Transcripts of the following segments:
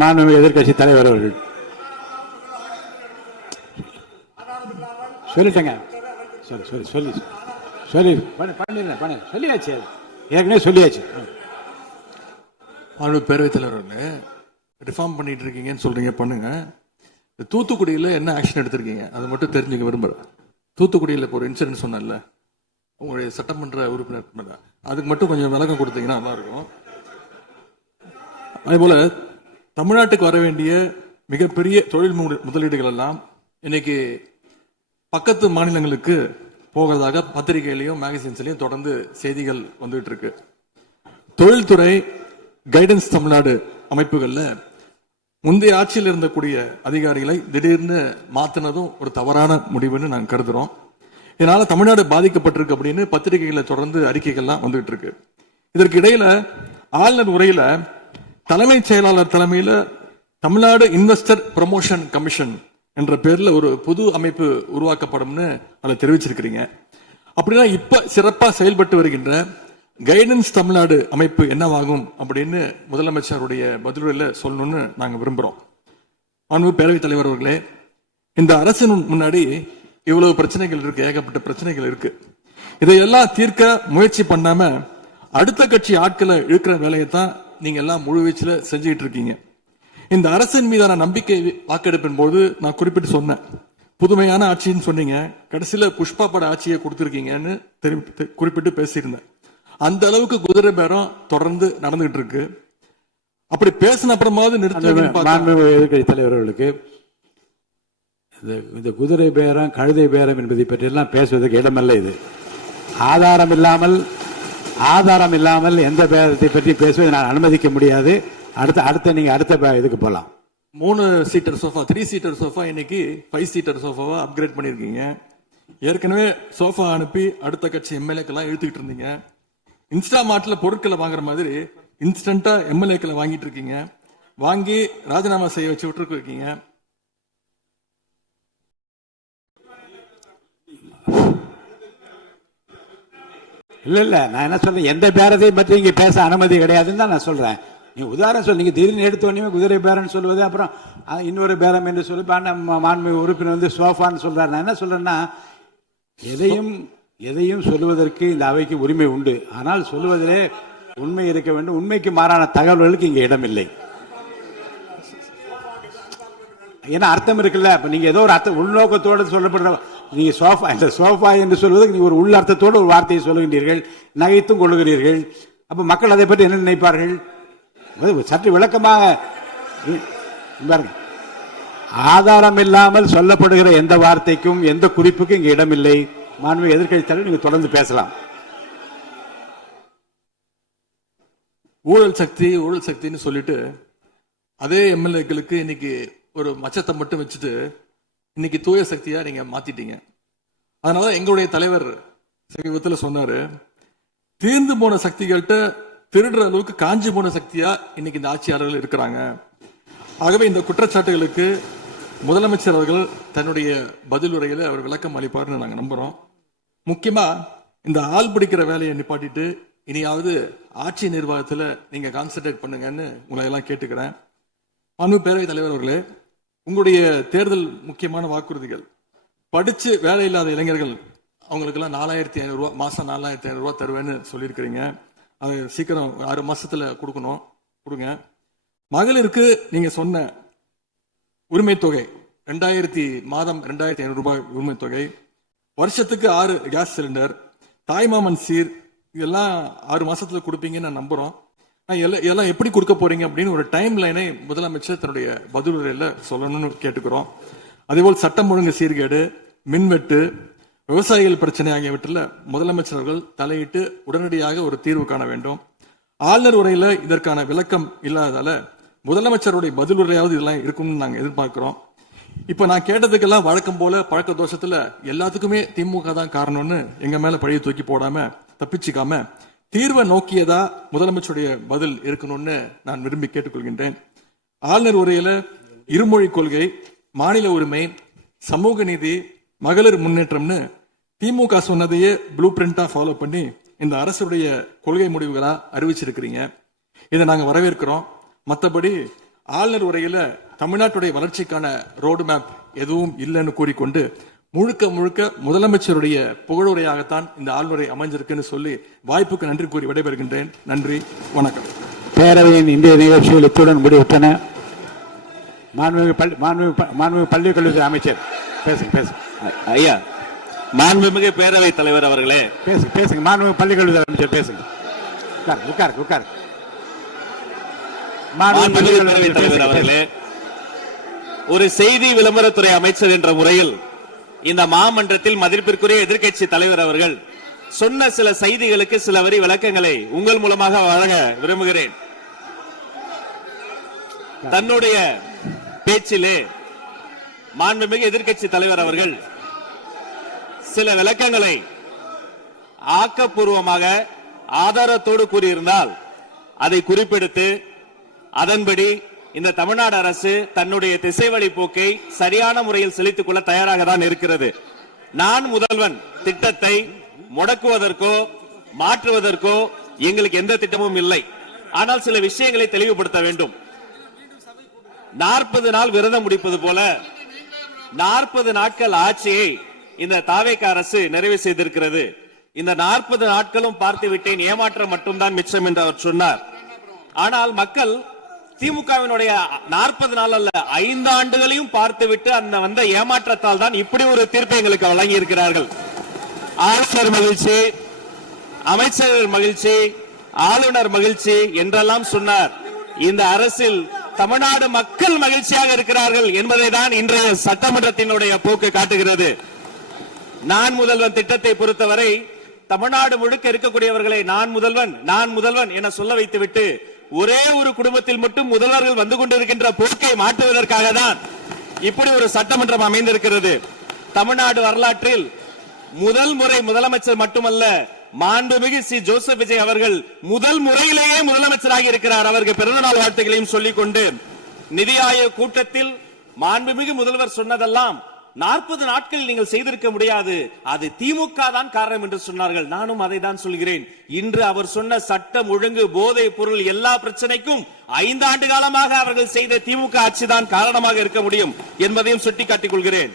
மாண்புமிகு எதிர்க்கட்சி தலைவர் அவர்கள் சொல்லிட்டேங்க. சொல்லி சொல்லியாச்சு, ஏற்கனவே சொல்லியாச்சு. பேரவைத் தலைவர் ரிஃபார்ம் பண்ணிட்டு இருக்கீங்கன்னு சொல்றீங்க, பண்ணுங்க. தூத்துக்குடியில் என்ன ஆக்ஷன் எடுத்திருக்கீங்க அதை மட்டும் தெரிஞ்சுக்க விரும்புறேன். தூத்துக்குடியில் இப்போ ஒரு இன்சிடென்ட் சொன்னல உங்களுடைய சட்டமன்ற உறுப்பினர், அதுக்கு மட்டும் கொஞ்சம் விளக்கம் கொடுத்தீங்கன்னா நல்லா இருக்கும். அதே போல தமிழ்நாட்டுக்கு வர வேண்டிய மிகப்பெரிய தொழில் முதலீடுகள் எல்லாம் இன்னைக்கு பக்கத்து மாநிலங்களுக்கு போகிறதாக பத்திரிகையிலையும் மேகசின்ஸ்லையும் தொடர்ந்து செய்திகள் வந்துட்டு இருக்கு. தொழில்துறை கைடன்ஸ் தமிழ்நாடு அமைப்புகள்ல முந்தைய ஆட்சியில் இருந்தக்கூடிய அதிகாரிகளை திடீர்னு மாத்தினதும் ஒரு தவறான முடிவுன்னு நாங்கள் கருதுறோம். இதனால தமிழ்நாடு பாதிக்கப்பட்டிருக்கு அப்படின்னு பத்திரிகைகளை தொடர்ந்து அறிக்கைகள்லாம் வந்துட்டு இருக்கு. இதற்கு இடையில ஆளுநர் உரையில தலைமைச் செயலாளர் தலைமையில தமிழ்நாடு இன்வெஸ்டர் ப்ரமோஷன் கமிஷன் என்ற பேர்ல ஒரு புது அமைப்பு உருவாக்கப்படும்னு அதை தெரிவிச்சிருக்கிறீங்க. அப்படின்னா இப்ப சிறப்பா செயல்பட்டு வருகின்ற கைடன்ஸ் தமிழ்நாடு அமைப்பு என்னவாகும் அப்படின்னு முதலமைச்சருடைய பதிலுரையில சொல்லணும்னு நாங்க விரும்புறோம். அன்பு பேரவைத் தலைவர் அவர்களே, இந்த அரசின் முன்னாடி இவ்வளவு பிரச்சனைகள் இருக்கு, ஏகப்பட்ட பிரச்சனைகள் இருக்கு. இதையெல்லாம் தீர்க்க முயற்சி பண்ணாம அடுத்த கட்சி ஆட்களை இழுக்கிற வேலையை தான் நீங்க எல்லாம் முழுவீச்சுல செஞ்சுக்கிட்டு இருக்கீங்க. இந்த அரசின் மீதான நம்பிக்கை வாக்கெடுப்பின் போது நான் குறிப்பிட்டு சொன்னேன், புதுமையான ஆட்சின்னு சொன்னீங்க, கடைசியில புஷ்பா பட ஆட்சியை கொடுத்திருக்கீங்கன்னு குறிப்பிட்டு பேசியிருந்தேன். அந்த அளவுக்கு குதிரை பேரம் தொடர்ந்து நடந்துகிட்டு இருக்கு. அப்படி பேசின அப்புறமாவது எதிர்க்கட்சி தலைவர்களுக்கு இந்த குதிரை பேரம் கழுதை பேரம் என்பதை பற்றி எல்லாம் பேசுவதற்கு இடமல்ல. இது ஆதாரம் இல்லாமல் எந்த பேரத்தை பற்றி பேசுவதை நான் அனுமதிக்க முடியாது. நீங்க அடுத்த இதுக்கு போலாம். 3 சீட்டர் சோஃபா 3 சீட்டர் சோஃபா இன்னைக்கு 5 சீட்டர் சோஃபாவா அப்கிரேட் பண்ணிருக்கீங்க. ஏற்கனவே சோஃபா அனுப்பி அடுத்த கட்சி எம்எல்ஏக்கெல்லாம் இழுத்துக்கிட்டு இருந்தீங்க. இன்ஸ்டா மார்ட்ல பொருட்களை வாங்குற மாதிரி இன்ஸ்டன்டா எம்எல்ஏக்களை வாங்கிட்டு இருக்கீங்க. வாங்கி ராஜினாமா செய்ய வச்சு விட்டு இருக்கீங்க. இல்ல நான் என்ன சொல்றேன், எந்த பேரத்தையும் பற்றி இங்க பேச அனுமதி கிடையாதுன்னு தான் நான் சொல்றேன். நீங்க உதாரணம் சொல்லி நீங்க திடீர்னு எடுத்தோடனே குதிரை பேரன்னு சொல்லுவது, அப்புறம் இன்னொரு பேரம் என்று சொல்லி மாண்புமிகு உறுப்பினர் சோஃபான்னு சொல்றாரு. நான் என்ன சொல்றேன்னா, எதையும் சொல்லுவதற்கு இந்த அவைக்கு உரிமை உண்டு. ஆனால் சொல்லுவதிலே உண்மை இருக்க வேண்டும். உண்மைக்கு மாறான தகவல்களுக்கு இங்க இடமில்லை. ஏன்னா அர்த்தம் இருக்குல்ல. இப்ப நீங்க ஏதோ ஒரு அர்த்தம் உள்நோக்கத்தோடு சொல்லப்படுற நீங்க சோஃபா என்று சொல்வதற்கு நீங்க ஒரு உள் அர்த்தத்தோடு ஒரு வார்த்தையை சொல்லுகின்றீர்கள், நகைத்தும் கொள்ளுகிறீர்கள். அப்ப மக்கள் அதை பற்றி என்ன நினைப்பார்கள்? சற்று விளக்கமாக ஆதாரம் இல்லாமல் சொல்லப்படுகிற எந்த வார்த்தைக்கும் எந்த குறிப்புக்கும் இங்க இடமில்லை. மாண்புமிகு எதிர்க்கட்சி தலைவர், நீங்க தொடர்ந்து பேசலாம். ஊழல் சக்தின்னு சொல்லிட்டு அதே எம்எல்ஏக்களுக்கு இன்னைக்கு ஒரு மச்சத்தை மட்டும் வச்சுட்டு இன்னைக்கு தூய சக்தியா நீங்க மாத்திட்டீங்க. அதனால எங்களுடைய தலைவர் சமீபத்தில் சொன்னாரு, தீர்ந்து போன சக்திகள்கிட்ட திருடுற அளவுக்கு காஞ்சி போன சக்தியா இன்னைக்கு இந்த ஆட்சியாளர்கள் இருக்கிறாங்க. ஆகவே இந்த குற்றச்சாட்டுகளுக்கு முதலமைச்சர் அவர்கள் தன்னுடைய பதிலுரையில அவர் விளக்கம் அளிப்பார்னு நாங்க நம்புறோம். முக்கியமா இந்த ஆள் பிடிக்கிற வேலையை நிப்பாட்டிட்டு இனியாவது ஆட்சி நிர்வாகத்துல நீங்க கான்சென்ட்ரேட் பண்ணுங்கன்னு உங்களை எல்லாம் கேட்டுக்கிறேன். அன்பு பேரவைத் தலைவர் அவர்களே, உங்களுடைய தேர்தல் முக்கியமான வாக்குறுதிகள், படிச்சு வேலை இல்லாத இளைஞர்கள் அவங்களுக்கு எல்லாம் 4500 ரூபாய் மாசம் 4500 ரூபாய் தருவேன்னு சொல்லியிருக்கிறீங்க. அது சீக்கிரம் 6 மாசத்துல கொடுங்க. மகளிருக்கு நீங்க சொன்ன உரிமை தொகை 2500 ரூபாய் உரிமை தொகை, வருஷத்துக்கு 6 கேஸ் சிலிண்டர், தாய்மாமன் சீர், இதெல்லாம் 6 மாசத்துல கொடுப்பீங்கன்னு நான் நம்புறோம். இதெல்லாம் எப்படி கொடுக்க போறீங்க அப்படின்னு ஒரு டைம் லைனை முதலமைச்சர் தன்னுடைய பதிலுரையில சொல்லணும்னு கேட்டுக்கிறோம். அதேபோல் சட்டம் ஒழுங்கு சீர்கேடு, மின்வெட்டு, விவசாயிகள் பிரச்சனை ஆகியவற்றில் முதலமைச்சர் அவர்கள் தலையிட்டு உடனடியாக ஒரு தீர்வு காண வேண்டும். ஆளுநர் உரையில இதற்கான விளக்கம் இல்லாததால முதலமைச்சருடைய பதிலுரையாவது இதெல்லாம் இருக்கும்னு நாங்க எதிர்பார்க்கிறோம். இப்ப நான் கேட்டதுக்கெல்லாம் வழக்கம் போல பழக்க தோஷத்துல எல்லாத்துக்குமே திமுக தான் காரணம்னு எங்க மேல பழிய தூக்கி போடாம தப்பிச்சுக்காம தீர்வை நோக்கியதா முதலமைச்சருடைய பதில் இருக்கணும்னு நான் விரும்பி கேட்டுக்கொள்கின்றேன். ஆளுநர் உரையில இருமொழி கொள்கை, மாநில உரிமை, சமூக நீதி, மகளிர் முன்னேற்றம்னு திமுக சொன்னதையே ப்ளூ பிரிண்டா ஃபாலோ பண்ணி இந்த அரசுடைய கொள்கை முடிவுகளா அறிவிச்சிருக்கிறீங்க. இதை நாங்க வரவேற்கிறோம். மற்றபடி ஆளுநர் உரையில தமிழ்நாட்டுடைய வளர்ச்சிக்கான ரோடு மேப் எதுவும் இல்லைன்னு கூறிக்கொண்டு முழுக்க முழுக்க முதலமைச்சருடைய புகழுரையாகத்தான் இந்த ஆளுநரை அமைஞ்சிருக்குன்னு சொல்லி வாய்ப்புக்கு நன்றி கூறி விடைபெறுகின்றேன். நன்றி, வணக்கம். பேரவையின் இந்திய நிகழ்ச்சிகள் இத்துடன் முடிவுற்றன. மாண்புமிகு பள்ளி கல்வித்துறை அமைச்சர் பேசுங்க. ஐயா, மாண்புமிகு பேரவைத் தலைவர் அவர்களே, பேசுங்க. மாண்புமிகு பள்ளி கல்வித்துறை அமைச்சர் பேசுங்க. உட்கார். மாண்புமிகு பேரவைத் தலைவர் அவர்களே, ஒரு செய்தி விளம்பரத்துறை அமைச்சர் என்ற முறையில் இந்த மாமன்றத்தில் மதிப்பிற்குரிய எதிர்க்கட்சி தலைவர் அவர்கள் சொன்ன சில செய்திகளுக்கு சில வரி விளக்கங்களை உங்கள் மூலமாக வழங்க விரும்புகிறேன். தன்னுடைய பேச்சிலே மாண்புமிகு எதிர்க்கட்சி தலைவர் அவர்கள் சில விளக்கங்களை ஆக்கப்பூர்வமாக ஆதாரத்தோடு கூறியிருந்தால் அதை குறிப்பெடுத்து அதன்படி இந்த தமிழ்நாடு அரசு தன்னுடைய திசைவழி போக்கை சரியான முறையில் செலுத்திக் கொள்ள தயாராக தான் இருக்கிறது. நான் முதல்வன் திட்டத்தை முடக்குவதற்கோ மாற்றுவதற்கோ எங்களுக்கு எந்த திட்டமும் இல்லை. ஆனால் சில விஷயங்களை தெளிவுபடுத்த வேண்டும். 40 நாள் விரதம் முடிப்பது போல 40 நாட்கள் ஆட்சியை இந்த தாவேக அரசு நிறைவு செய்திருக்கிறது. இந்த 40 நாட்களும் பார்த்து விட்டேன், ஏமாற்றம் மட்டும்தான் மிச்சம் என்று அவர் சொன்னார். ஆனால் மக்கள் திமுகவினுடைய 40 நாள் அல்ல 5 ஆண்டுகளையும் பார்த்துவிட்டு அந்த வந்த ஏமாற்றத்தால் தான் இப்படி ஒரு தீர்ப்பை எங்களுக்கு வழங்கி இருக்கிறார்கள். ஆளுநர் மகிழ்ச்சி, அமைச்சர்கள் மகிழ்ச்சி, ஆளுநர் மகிழ்ச்சி என்றெல்லாம் சொன்னார். இந்த அரசில் தமிழ்நாடு மக்கள் மகிழ்ச்சியாக இருக்கிறார்கள் என்பதை தான் இன்றைய சட்டமன்றத்தினுடைய போக்கு காட்டுகிறது. நான் முதல்வன் திட்டத்தை பொறுத்தவரை தமிழ்நாடு முழுக்க இருக்கக்கூடியவர்களை நான் முதல்வன் என சொல்ல வைத்துவிட்டு ஒரே ஒரு குடும்பத்தில் மட்டும் முதல்வர்கள் வந்து கொண்டிருக்கின்ற போக்கை மாற்றுவதற்காக தான் இப்படி ஒரு சட்டமன்றம் அமைந்திருக்கிறது. தமிழ்நாடு வரலாற்றில் முதல் முறை முதலமைச்சர் மட்டுமல்ல, மாண்புமிகு சி ஜோசப் விஜய் அவர்கள் முதல் முறையிலேயே முதலமைச்சராக இருக்கிறார். அவருக்கு பிறந்தநாள் வாழ்த்துக்களையும் சொல்லிக் கொண்டு, நிதி ஆயோக் கூட்டத்தில் மாண்புமிகு முதல்வர் சொன்னதெல்லாம் 40 நாட்கள் நீங்கள் செய்திருக்க முடியாது, அது திமுக தான் காரணம் என்று சொன்னார்கள். நானும் அதை தான் சொல்கிறேன். இன்று அவர் சொன்ன சட்டம் ஒழுங்கு, போதை பொருள் எல்லா பிரச்சனைக்கும் 5 ஆண்டு காலமாக அவர்கள் செய்த திமுக ஆட்சி தான் காரணமாக இருக்க முடியும் என்பதையும் சுட்டிக்காட்டிக் கொள்கிறேன்.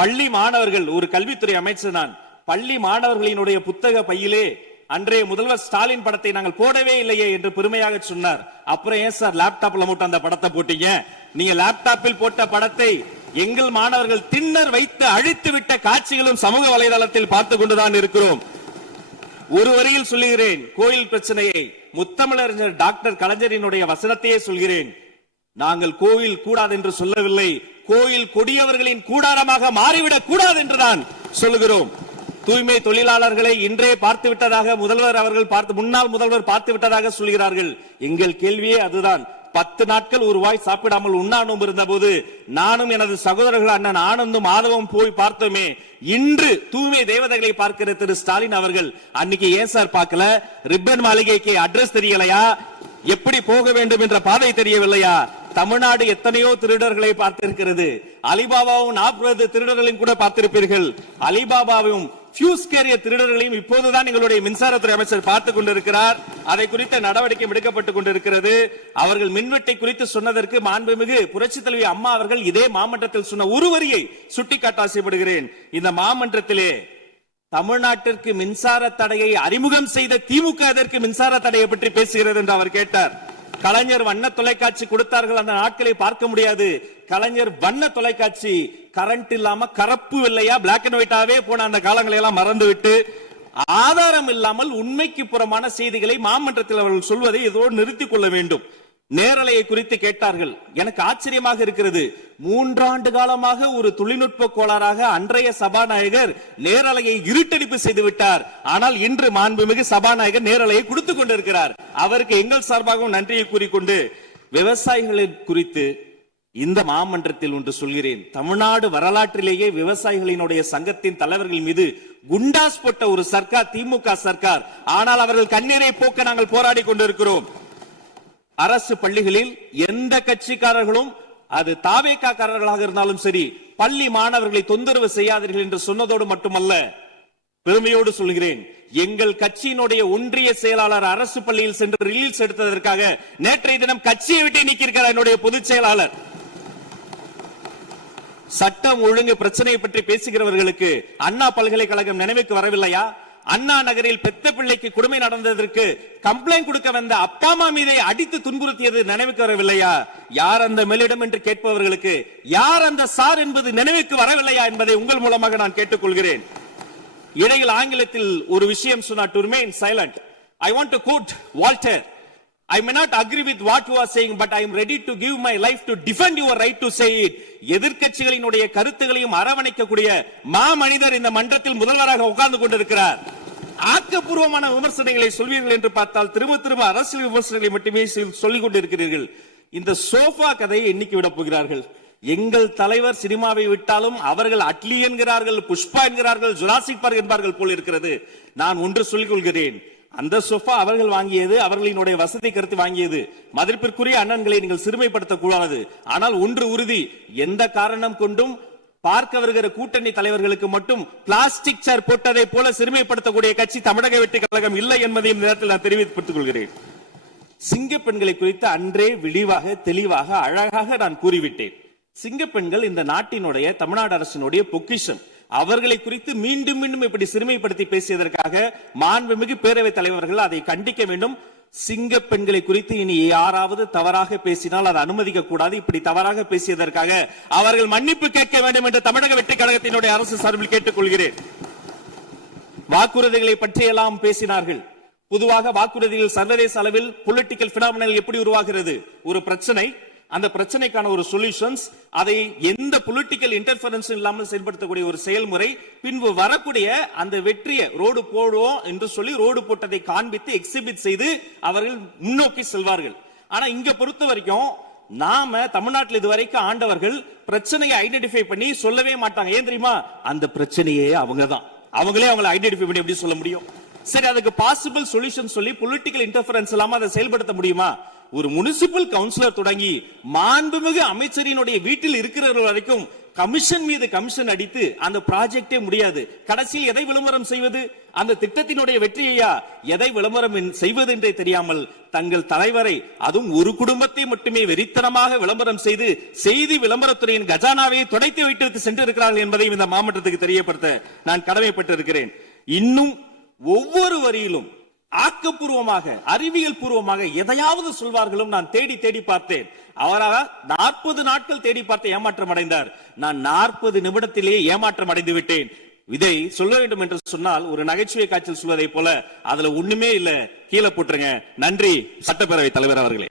பள்ளி மாணவர்கள், ஒரு கல்வித்துறை அமைச்சர் தான், பள்ளி மாணவர்களினுடைய புத்தக பையிலே அன்றைய முதல்வர் ஸ்டாலின் படத்தை நாங்கள் போடவே இல்லையே என்று பெருமையாக சொன்னார். அப்புறம் ஏன் சார் லேப்டாப்ல மட்டும் அந்த படத்தை போட்டீங்க? நீங்க லேப்டாப்பில் போட்ட படத்தை எங்கள் மாணவர்கள் திண்ணர் வைத்து அழித்து விட்ட காட்சிகளும் சமூக வலைதளத்தில் பார்த்து கொண்டுதான் இருக்கிறோம். ஒரு வரியில் சொல்லுகிறேன், கோயில் பிரச்சனையை முத்தமிழறிஞர் டாக்டர் கலைஞரினுடைய வசனத்தையே சொல்கிறேன். நாங்கள் கோயில் கூடாது என்று சொல்லவில்லை, கோயில் கொடியவர்களின் கூடாரமாக மாறிவிடக் கூடாது என்றுதான் சொல்லுகிறோம். தூய்மை தொழிலாளர்களை இன்றே பார்த்து விட்டதாக முன்னாள் முதல்வர் பார்த்து விட்டதாக சொல்கிறார்கள். எங்கள் கேள்வியே அதுதான். 10 நாட்கள் ஒரு வாய் சாப்பிடாமல் உண்ணாநோம்பு இருந்த போது நானும் எனது சகோதரர்கள் அண்ணன் ஆனந்தும் மாதவம் போய் பார்த்தோமே. இன்று தூய்மை தேவதைகளை பார்க்கிற திரு ஸ்டாலின் அவர்கள் அன்னைக்கு ஏன் சார் பார்க்கல? ரிப்பன் மாளிகைக்கு அட்ரஸ் தெரியலையா? எப்படி போக வேண்டும் என்ற பாதை தெரியவில்லையா? தமிழ்நாடு எத்தனையோ திருடர்களை பார்த்திருக்கிறது. அலிபாபாவும் 40 திருடர்களையும் கூட பார்த்திருப்பீர்கள். அலிபாபாவும் ஃபியூஸ் கேரியர் திருடர்களையும் இப்போதுதான் எங்களுடைய மின்சாரத்துறை அமைச்சர் பார்த்துக் கொண்டிருக்கிறார். அதை குறித்த நடவடிக்கை எடுக்கப்பட்டுக் கொண்டிருக்கிறது. அவர்கள் மின்வெட்டை குறித்து சொன்னதற்கு மாண்புமிகு புரட்சி தலைவி அம்மா அவர்கள் இதே மாமன்றத்தில் சொன்ன ஒரு வரியை சுட்டிக்காட்ட ஆசைப்படுகிறேன். இந்த மாமன்றத்திலே தமிழ்நாட்டிற்கு மின்சார தடையை அறிமுகம் செய்த திமுக எதற்கு மின்சார தடையை பற்றி பேசுகிறது என்று அவர் கேட்டார். கலைஞர் வண்ண தொலைக்காட்சி கொடுத்தார்கள், அந்த நாட்களை பார்க்க முடியாது. கலைஞர் வண்ண தொலைக்காட்சி கரண்ட் இல்லாம கருப்பு வெள்ளையா பிளாக் அண்ட் ஒயிட்டாவே போன அந்த காலங்களை எல்லாம் மறந்துவிட்டு ஆதாரம் இல்லாமல் உண்மைக்கு புறமான செய்திகளை மாமன்றத்தில் அவர்கள் சொல்வதை இதோடு நிறுத்திக் கொள்ள வேண்டும். நேரலையை குறித்து கேட்டார்கள். எனக்கு ஆச்சரியமாக இருக்கிறது. 3 ஆண்டு காலமாக ஒரு தொழில்நுட்ப கோளாறாக அன்றைய சபாநாயகர் நேரலையை இருட்டடிப்பு செய்து விட்டார். ஆனால் இன்று மாண்புமிகு சபாநாயகர் நேரலையை கொடுத்துக் கொண்டிருக்கிறார். அவருக்கு எங்கள் சார்பாகவும் நன்றியை கூறிக்கொண்டு, விவசாயிகளை குறித்து இந்த மாமன்றத்தில் ஒன்று சொல்கிறேன். தமிழ்நாடு வரலாற்றிலேயே விவசாயிகளினுடைய சங்கத்தின் தலைவர்கள் மீது குண்டாஸ் போட்ட ஒரு சர்க்கார் திமுக சர்க்கார். ஆனால் அவர்கள் கண்ணீரை போக்க நாங்கள் போராடி கொண்டிருக்கிறோம். அரசு பள்ளிகளில் எந்த கட்சிக்காரர்களும், அது தாவேகா காரர்களாக இருந்தாலும் சரி, பள்ளி மாணவர்களை தொந்தரவு செய்யாதீர்கள் என்று சொன்னதோடு மட்டுமல்ல, பெருமையோடு சொல்கிறேன், எங்கள் கட்சியினுடைய ஒன்றிய செயலாளர் அரசு பள்ளியில் சென்று ரீல்ஸ் எடுத்ததற்காக நேற்றைய தினம் கட்சியை விட்டு நீக்கியிருக்கிறார் என்னுடைய பொதுச் செயலாளர். சட்டம் ஒழுங்கு பிரச்சனை பற்றி பேசுகிறவர்களுக்கு அண்ணா பல்கலைக்கழகம் நினைவுக்கு வரவில்லையா? அண்ணா நகரில் பெத்த பிள்ளைக்கு கொடுமை நடந்ததற்கு கம்ப்ளைண்ட் கொடுக்க வந்த அப்பா அம்மா மீதை அடித்து துன்புறுத்தியது நினைவுக்கு வரவில்லையா? யார் அந்த மேலிடம் என்று கேட்பவர்களுக்கு யார் அந்த சார் என்பது நினைவுக்கு வரவில்லையா என்பதை உங்கள் மூலமாக நான் கேட்டுக்கொள்கிறேன். இடையில் ஆங்கிலத்தில் ஒரு விஷயம் சொன்னார், to remain silent. I want to quote Walter. I may not agree with what you are saying, but I am ready to give my life to defend your right to say it. எதிர்க்கட்சிகளினுடைய கருத்துகளையும் அரவணைக்கக்கூடிய மாமனிதர் இந்த மன்றத்தில் முதல்வராக உட்கார்ந்து கொண்டிருக்கிறார். ஆக்கப்பூர்வமான விமர்சனங்களை சொல்வீர்கள் என்று பார்த்தால் திரும்ப திரும்ப அரசியல் விமர்சனங்களை மட்டுமே சொல்லிக் கொண்டிருக்கிறீர்கள். இந்த சோஃபா கதையை என்னைக்கு விட போகிறார்கள்? எங்கள் தலைவர் சினிமாவை விட்டாலும் அவர்கள் அட்லி என்கிறார்கள், புஷ்பா என்கிறார்கள், ஜுராசிக் பார்க் என்பார்கள் போல் இருக்கிறது. நான் ஒன்று சொல்லிக் கொள்கிறேன், அந்த சோஃபா அவர்கள் வாங்கியது, அவர்களினுடைய வசதி கருத்து வாங்கியது. மதிப்பிற்குரிய அண்ணன்களை நீங்கள் சிறுமைப்படுத்தக் கூடாது. ஆனால் ஒன்று உறுதி, எந்த காரணம் கொண்டும் பார்க்க வருகிற கூட்டணி தலைவர்களுக்கு மட்டும் பிளாஸ்டிக் சேர் போட்டதை போல சிறுமைப்படுத்தக்கூடிய கட்சி தமிழக வெற்றி கழகம் இல்லை என்பதையும் இந்த நேரத்தில் நான் தெரிவித்துக் கொள்கிறேன். சிங்க பெண்களை குறித்து அன்றே விரிவாக தெளிவாக அழகாக நான் கூறிவிட்டேன். சிங்க பெண்கள் இந்த நாட்டினுடைய தமிழ்நாடு அரசினுடைய பொக்கிஷம். அவர்களை குறித்து மீண்டும் மீண்டும் இப்படி சிறுமைப்படுத்தி பேசியதற்காக மாண்புமிகு பேரவைத் தலைவர்கள் அதை கண்டிக்க வேண்டும். சிங்க பெண்களை குறித்து இனி யாராவது தவறாக பேசினால் அதை அனுமதிக்க கூடாது. இப்படி தவறாக பேசியதற்காக அவர்கள் மன்னிப்பு கேட்க வேண்டும் என்று தமிழக வெற்றி கழகத்தினுடைய அரசு சார்பில் கேட்டுக்கொள்கிறேன். வாக்குறுதிகளை பற்றியெல்லாம் பேசினார்கள். பொதுவாக வாக்குறுதிகள் சர்வதேச அளவில் பொலிட்டிக்கல் பினாமினல் எப்படி உருவாகிறது? ஒரு பிரச்சனை, அந்த பிரச்சனைக்கான ஒரு சொல்யூஷன்ஸ், அதை எந்த பொலிட்டிக்கல் இன்டர்ஃபரன்ஸ் இல்லாமல் செயல்படுத்தக்கூடிய ஒரு செயல்முறை, பின்பு வரக்கூடிய அந்த வெற்றியை ரோடு போடுவோம் என்று சொல்லி ரோடு போட்டதை காண்பித்து எக்ஸிபிட் செய்து அவர்கள் முன்னோக்கி செல்வார்கள். ஆனா இங்க பொறுத்த வரைக்கும் நாம தமிழ்நாட்டில் இதுவரைக்கும் ஆண்டவர்கள் பிரச்சனையை ஐடென்டிஃபை பண்ணி சொல்லவே மாட்டாங்க. ஏன் தெரியுமா? அந்த பிரச்சனையே அவங்கதான், அவங்களே அவங்களை ஐடென்டிஃபை பண்ணி எப்படி சொல்ல முடியும்? சரி, அதுக்கு பாசிபிள் சொல்யூஷன் சொல்லி பொலிட்டிக்கல் இன்டர்ஃபரன்ஸ் இல்லாம அதை செயல்படுத்த முடியுமா? ஒரு முனிசிபல் கவுன்சிலர் தொடங்கி மாண்புமிகு அமைச்சரினுடைய வீட்டில் இருக்கிறவர்கள் வரைக்கும் கமிஷன் மீது கமிஷன் அடித்து அந்த ப்ராஜெக்டே முடியாது. கடைசியில் எதை விளம்பரம் செய்வது? அந்த திட்டத்தினுடைய வெற்றியையா? எதை விளம்பரம் செய்வது என்றே தெரியாமல் தங்கள் தலைவரை, அதுவும் ஒரு குடும்பத்தை மட்டுமே வெறித்தனமாக விளம்பரம் செய்து செய்தி விளம்பரத்துறையின் கஜானாவை துடைத்து வைத்து சென்றிருக்கிறார்கள் என்பதையும் இந்த மாவட்டத்துக்கு தெரியப்படுத்த நான் கடமைப்பட்டிருக்கிறேன். இன்னும் ஒவ்வொரு வரியிலும் ஆக்கப்பூர்வமாக அறிவியல் பூர்வமாக எதையாவது சொல்வார்களும் நான் தேடி தேடி பார்த்தேன். அவராக 40 நாட்கள் தேடி பார்த்து ஏமாற்றம் அடைந்தார். நான் 40 நிமிடத்திலேயே ஏமாற்றம் அடைந்து விட்டேன். இதை சொல்ல வேண்டும் என்று சொன்னால் ஒரு நகைச்சுவை காட்சியில் சொல்வதை போல அதுல ஒண்ணுமே இல்ல, கீழே போட்டுருங்க. நன்றி சட்டப்பேரவை தலைவர் அவர்களே.